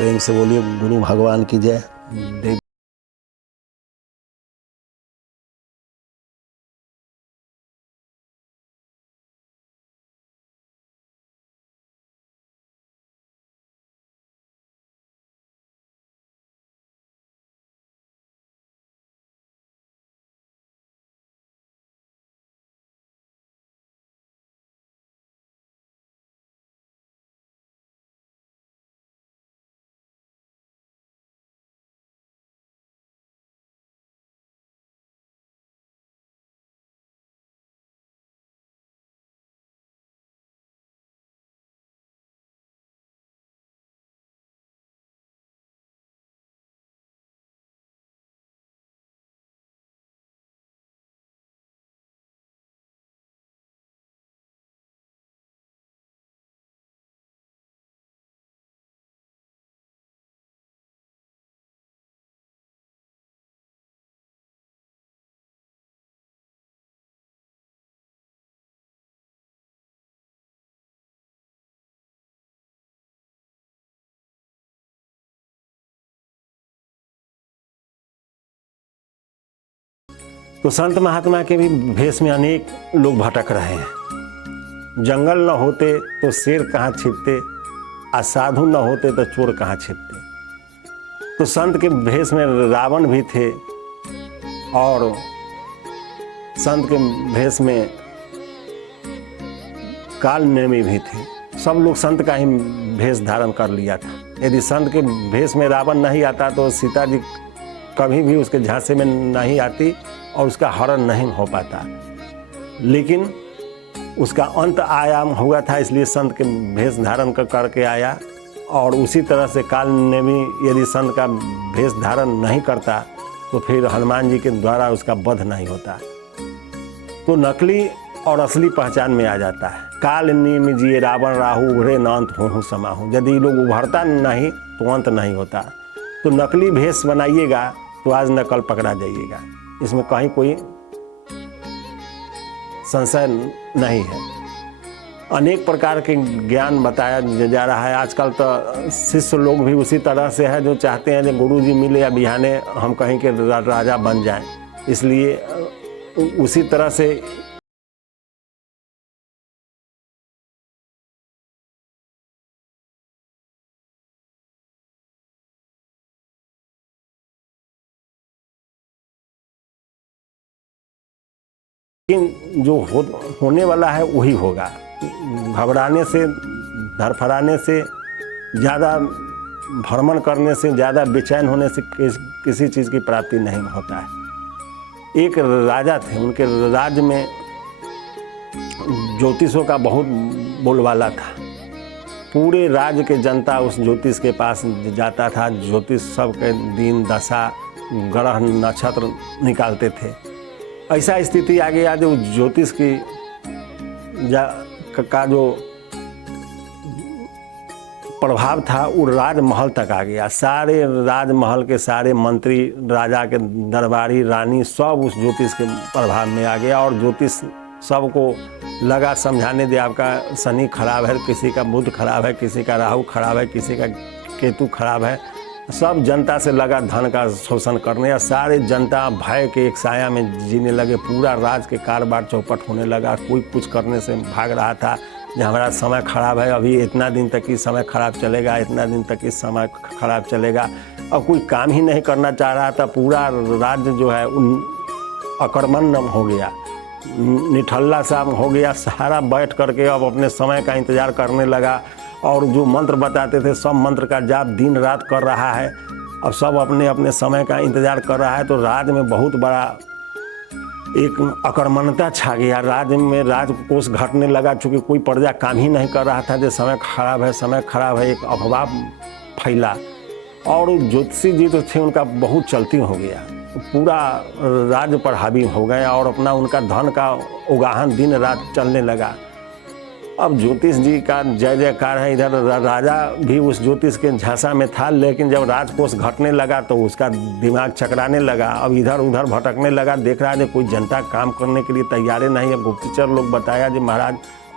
प्रेम से बोलिए गुरु भगवान की जय। देव तो संत महात्मा के भी भेष में अनेक लोग भटक रहे हैं। जंगल न होते तो शेर कहाँ छिपते, और साधु न होते तो चोर कहाँ छिपते। तो संत के भेष में रावण भी थे और संत के भेष में काल नेमी भी थे। सब लोग संत का ही भेष धारण कर लिया था। यदि संत के भेष में रावण नहीं आता तो सीता जी कभी भी उसके झांसे में नहीं आती और उसका हरण नहीं हो पाता। लेकिन उसका अंत आयाम हुआ था, इसलिए संत के भेष धारण करके आया। और उसी तरह से काल ने भी यदि संत का भेष धारण नहीं करता तो फिर हनुमान जी के द्वारा उसका वध नहीं होता। तो नकली और असली पहचान में आ जाता है। काल नेमि जिए रावण राहु उभरे न अंत होहु समाहु। यदि लोग उभरता नहीं तो अंत नहीं होता। तो नकली भेष बनाइएगा तो आज न कल पकड़ा जाइएगा, इसमें कहीं कोई संशय नहीं है। अनेक प्रकार के ज्ञान बताया जा रहा है। आजकल तो शिष्य लोग भी उसी तरह से है जो चाहते हैं कि गुरु जी मिले या बिहाने हम कहीं के राजा बन जाएं, इसलिए उसी तरह से लेकिन जो होने वाला है वही होगा। घबराने से, धड़फड़ाने से, ज़्यादा भ्रमण करने से, ज़्यादा बेचैन होने से किसी चीज़ की प्राप्ति नहीं होता है। एक राजा थे, उनके राज्य में ज्योतिषों का बहुत बोलबाला था। पूरे राज्य के जनता उस ज्योतिष के पास जाता था। ज्योतिष सबके दिन दशा ग्रह नक्षत्र निकालते थे। ऐसा स्थिति आ गया जो ज्योतिष की का जो प्रभाव था वो राजमहल तक आ गया। सारे राजमहल के सारे मंत्री, राजा के दरबारी, रानी सब उस ज्योतिष के प्रभाव में आ गया। और ज्योतिष सबको लगा समझाने दे आपका शनि खराब है, किसी का बुध खराब है, किसी का राहु खराब है, किसी का केतु खराब है। सब जनता से लगा धन का शोषण करने। और सारे जनता भय के एक साया में जीने लगे। पूरा राज के कारोबार चौपट होने लगा। कोई कुछ करने से भाग रहा था कि हमारा समय खराब है, अभी इतना दिन तक ही समय खराब चलेगा, इतना दिन तक ही समय खराब चलेगा। अब कोई काम ही नहीं करना चाह रहा था। पूरा राज्य जो है अकर्मण्य हो गया, निठल्ला सा हो गया। सारा बैठ करके अब अपने समय का इंतज़ार करने लगा। और जो मंत्र बताते थे सब मंत्र का जाप दिन रात कर रहा है। अब सब अपने अपने समय का इंतज़ार कर रहा है। तो राज्य में बहुत बड़ा एक अकर्मण्यता छा गया। राज्य में राजकोष घटने लगा, चूँकि कोई प्रजा काम ही नहीं कर रहा था जो समय खराब है, समय खराब है। एक अफवाह फैला और ज्योतिषी जी तो थे उनका बहुत चलती हो गया। पूरा राज्य पर हावी हो गया और अपना उनका धन का उगाहन दिन रात चलने लगा। अब ज्योतिष जी का जय जयकार है। इधर राजा भी उस ज्योतिष के झांसा में था, लेकिन जब राजकोष घटने लगा तो उसका दिमाग चकराने लगा। अब इधर उधर भटकने लगा। देख रहा है कोई जनता काम करने के लिए तैयार नहीं है। गुप्तचर लोग बताया जी महाराज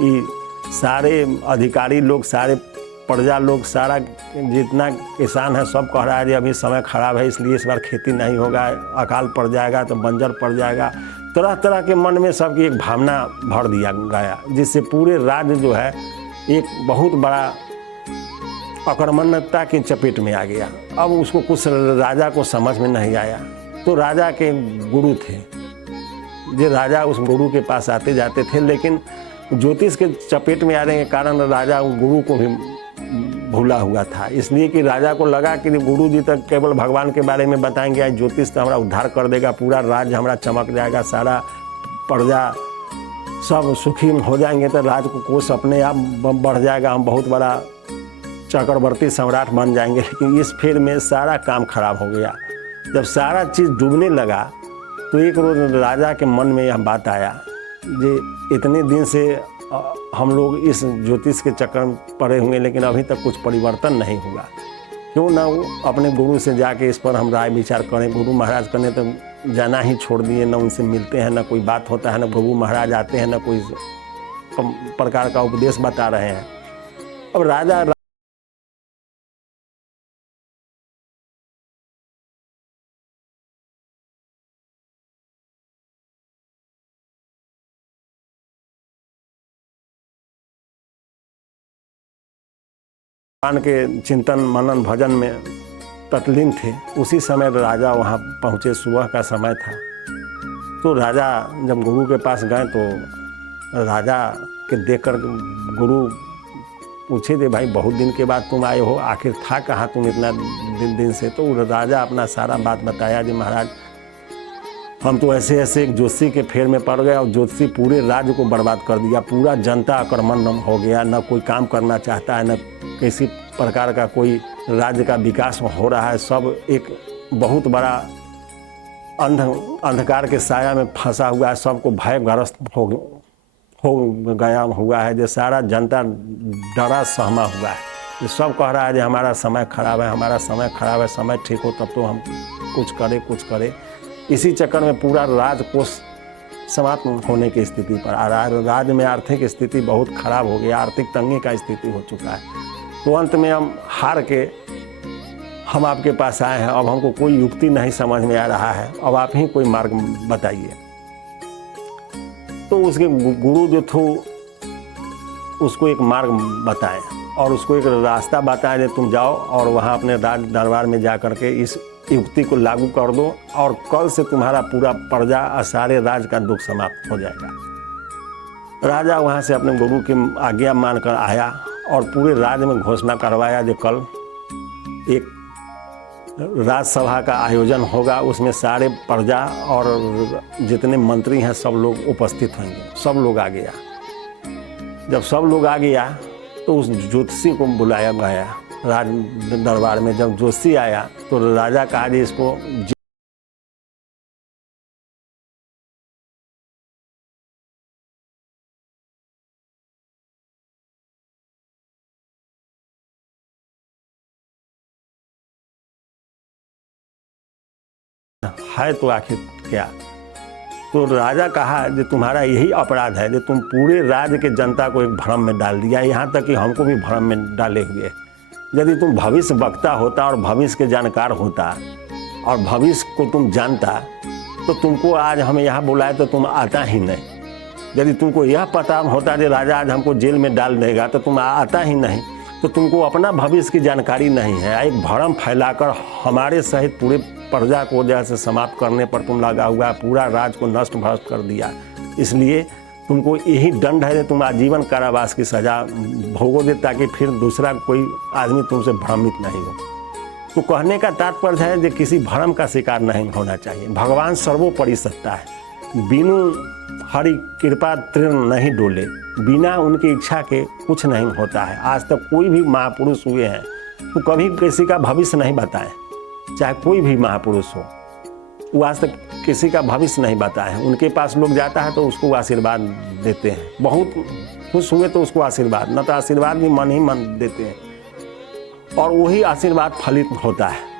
ये सारे अधिकारी लोग, सारे प्रजा लोग सारा जितना किसान है सब कह रहा है कि अभी समय खराब है, इसलिए इस बार खेती नहीं होगा, अकाल पड़ जाएगा तो बंजर पड़ जाएगा। तरह तरह के मन में सबकी एक भावना भर दिया गया, जिससे पूरे राज्य जो है एक बहुत बड़ा अकर्मण्यता की चपेट में आ गया। अब उसको कुछ राजा को समझ में नहीं आया, तो राजा के गुरु थे, जो राजा उस गुरु के पास आते जाते थे, लेकिन ज्योतिष के चपेट में आने के कारण राजा गुरु को भी भूला हुआ था। इसलिए कि राजा को लगा कि गुरु जी तक केवल भगवान के बारे में बताएंगे, आज ज्योतिष तो हमारा उद्धार कर देगा, पूरा राज्य हमारा चमक जाएगा, सारा प्रजा सब सुखी हो जाएंगे, तो राज्य को कोष अपने आप बढ़ जाएगा, हम बहुत बड़ा चक्रवर्ती सम्राट बन जाएंगे। लेकिन इस फेर में सारा काम खराब हो गया। जब सारा चीज़ डूबने लगा तो एक रोज़ राजा के मन में यह बात आया कि इतने दिन से हम लोग इस ज्योतिष के चक्कर में पड़े हुए, लेकिन अभी तक कुछ परिवर्तन नहीं हुआ, क्यों ना वो अपने गुरु से जाके इस पर हम राय विचार करें। गुरु महाराज करने तो जाना ही छोड़ दिए, ना उनसे मिलते हैं, ना कोई बात होता है, ना गुरु महाराज आते हैं, ना कोई प्रकार का उपदेश बता रहे हैं। अब राजा भगवान के चिंतन मनन भजन में तल्लीन थे। उसी समय राजा वहाँ पहुँचे, सुबह का समय था। तो राजा जब गुरु के पास गए तो राजा के देखकर गुरु पूछे थे, भाई बहुत दिन के बाद तुम आए हो, आखिर था कहाँ तुम इतना दिन से। तो राजा अपना सारा बात बताया कि महाराज हम तो ऐसे ऐसे एक ज्योतिषी के फेर में पड़ गए और ज्योतिषी पूरे राज्य को बर्बाद कर दिया, पूरा जनता आक्रमण हो गया, न कोई काम करना चाहता है, न किसी प्रकार का कोई राज्य का विकास हो रहा है। सब एक बहुत बड़ा अंधकार के साया में फंसा हुआ है, सबको भयग्रस्त हो गया हुआ है, जो सारा जनता डरा सहमा हुआ है। ये सब कह रहा है कि हमारा समय खराब है, हमारा समय खराब है, समय ठीक हो तब तो हम कुछ करें। इसी चक्कर में पूरा राजकोष समाप्त होने की स्थिति पर आ रहा है। राज्य में आर्थिक स्थिति बहुत खराब हो गई, आर्थिक तंगी का स्थिति हो चुका है। तो अंत में हम हार के हम आपके पास आए हैं। अब हमको कोई युक्ति नहीं समझ में आ रहा है, अब आप ही कोई मार्ग बताइए। तो उसके गुरु जो थे उसको एक मार्ग बताएं और उसको एक रास्ता बताएं कि तुम जाओ और वहाँ अपने राज दरबार में जा कर के इस युक्ति को लागू कर दो और कल से तुम्हारा पूरा प्रजा और सारे राज्य का दुख समाप्त हो जाएगा। राजा वहाँ से अपने गुरु की आज्ञा मानकर आया और पूरे राज्य में घोषणा करवाया कि कल एक राज्यसभा का आयोजन होगा, उसमें सारे प्रजा और जितने मंत्री हैं सब लोग उपस्थित होंगे। सब लोग आ गया। जब सब लोग आ गया तो उस ज्योतिषी को बुलाया गया राज दरबार में। जब ज्योतिषी आया तो राजा कहा कि इसको है तो आखिर क्या। तो राजा कहा कि तुम्हारा यही अपराध है कि तुम पूरे राज्य के जनता को एक भ्रम में डाल दिया, यहाँ तक कि हमको भी भ्रम में डाले हुए। यदि तुम भविष्य वक्ता होता और भविष्य के जानकार होता और भविष्य को तुम जानता तो तुमको आज हमें यहाँ बुलाए तो तुम आता ही नहीं। यदि तुमको यह पता होता कि राजा आज हमको जेल में डाल देगा तो तुम आता ही नहीं। तो तुमको अपना भविष्य की जानकारी नहीं है, एक भ्रम फैलाकर हमारे सहित पूरे प्रजा को जैसे समाप्त करने पर तुम लगा हुआ, पूरा राज्य को नष्ट भ्रष्ट कर दिया। इसलिए तुमको यही दंड है कि तुम आजीवन कारावास की सजा भोगोगे ताकि फिर दूसरा कोई आदमी तुमसे भ्रमित नहीं हो। तो कहने का तात्पर्य है कि किसी भ्रम का शिकार नहीं होना चाहिए। भगवान सर्वोपरि सत्ता है, बिनु हरि कृपा तृण नहीं डोले, बिना उनकी इच्छा के कुछ नहीं होता है। आज तक कोई भी महापुरुष हुए हैं तो कभी किसी का भविष्य नहीं बताए, चाहे कोई भी महापुरुष हो, वो आज तक किसी का भविष्य नहीं बताए। उनके पास लोग जाता है तो उसको आशीर्वाद देते हैं, बहुत खुश हुए तो उसको आशीर्वाद, न तो आशीर्वाद भी मन ही मन देते हैं और वही आशीर्वाद फलित होता है।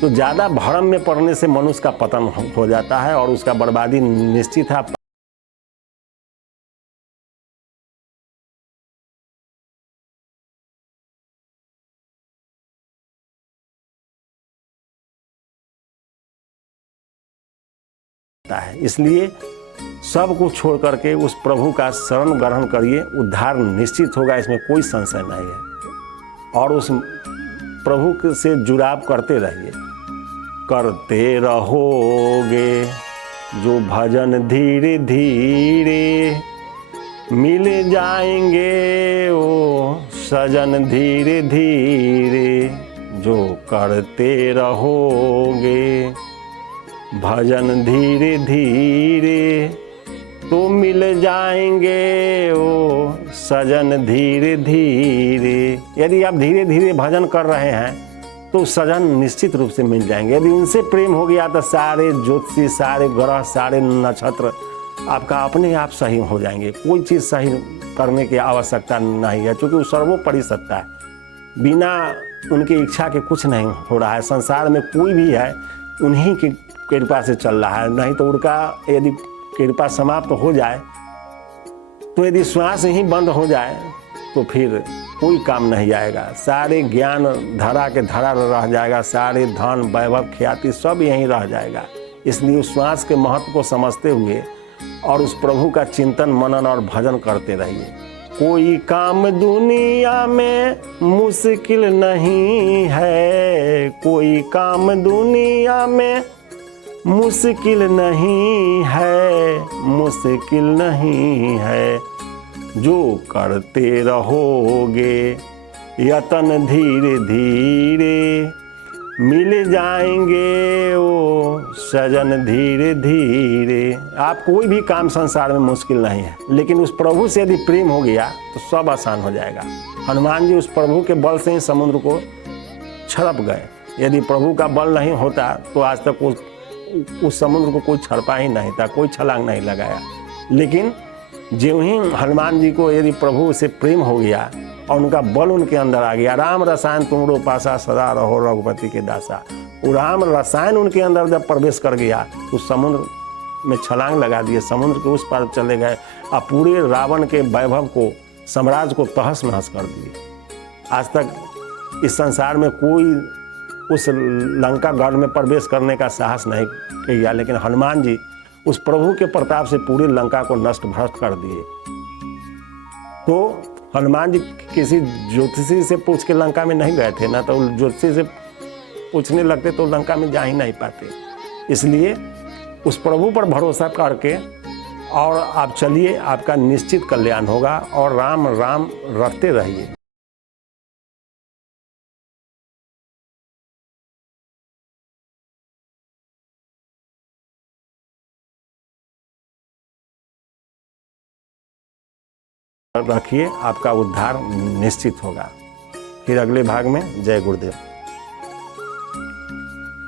तो ज़्यादा भ्रम में पड़ने से मनुष्य का पतन हो जाता है और उसका बर्बादी निश्चित है। सकता है। इसलिए सब कुछ छोड़ करके उस प्रभु का शरण ग्रहण करिए, उद्धार निश्चित होगा, इसमें कोई संशय नहीं है। और उस प्रभु से जुड़ाव करते रहिए, करते रहोगे जो भजन धीरे धीरे मिल जाएंगे ओ सजन धीरे धीरे, जो करते रहोगे भजन धीरे धीरे तो मिल जाएंगे ओ सजन धीरे धीरे। यदि आप धीरे धीरे भजन कर रहे हैं तो सजन निश्चित रूप से मिल जाएंगे। यदि उनसे प्रेम हो गया तो सारे ज्योतिषी, सारे ग्रह, सारे नक्षत्र आपका अपने आप सही हो जाएंगे। कोई चीज़ सही करने की आवश्यकता नहीं है, क्योंकि वो सर्वोपरि सत्ता है। बिना उनकी इच्छा के कुछ नहीं हो रहा है। संसार में कोई भी है उन्हीं की कृपा से चल रहा है। नहीं तो उनका यदि कृपा समाप्त हो जाए, तो यदि श्वास ही बंद हो जाए तो फिर कोई काम नहीं आएगा। सारे ज्ञान धरा के धरा रह जाएगा, सारे धन वैभव ख्याति सब यहीं रह जाएगा। इसलिए उस श्वास के महत्व को समझते हुए और उस प्रभु का चिंतन मनन और भजन करते रहिए। कोई काम दुनिया में मुश्किल नहीं है, कोई काम दुनिया में मुश्किल नहीं है, मुश्किल नहीं है, जो करते रहोगे यतन धीरे धीरे मिल जाएंगे ओ सजन धीरे धीरे। आप कोई भी काम संसार में मुश्किल नहीं है, लेकिन उस प्रभु से यदि प्रेम हो गया तो सब आसान हो जाएगा। हनुमान जी उस प्रभु के बल से ही समुद्र को छड़प गए। यदि प्रभु का बल नहीं होता तो आज तक उस समुद्र को कोई छड़पा ही नहीं था, कोई छलांग नहीं लगाया। लेकिन ज्यों ही हनुमान जी को यदि प्रभु से प्रेम हो गया और उनका बल उनके अंदर आ गया, राम रसायन तुमरो पासा सदा रहो रघुपति के दासा, वो राम रसायन उनके अंदर जब प्रवेश कर गया तो समुद्र में छलांग लगा दिए, समुद्र के उस पार चले गए और पूरे रावण के वैभव को, साम्राज्य को तहस नहस कर दिए। आज तक इस संसार में कोई उस लंका गढ़ में प्रवेश करने का साहस नहीं किया, लेकिन हनुमान जी उस प्रभु के प्रताप से पूरी लंका को नष्ट भ्रष्ट कर दिए। तो हनुमान जी किसी ज्योतिषी से पूछ के लंका में नहीं गए थे ना, तो ज्योतिषी से पूछने लगते तो लंका में जा ही नहीं पाते। इसलिए उस प्रभु पर भरोसा करके और आप चलिए, आपका निश्चित कल्याण होगा। और राम राम रटते रहिए। रखिए, आपका उद्धार निश्चित होगा। फिर अगले भाग में जय गुरुदेव।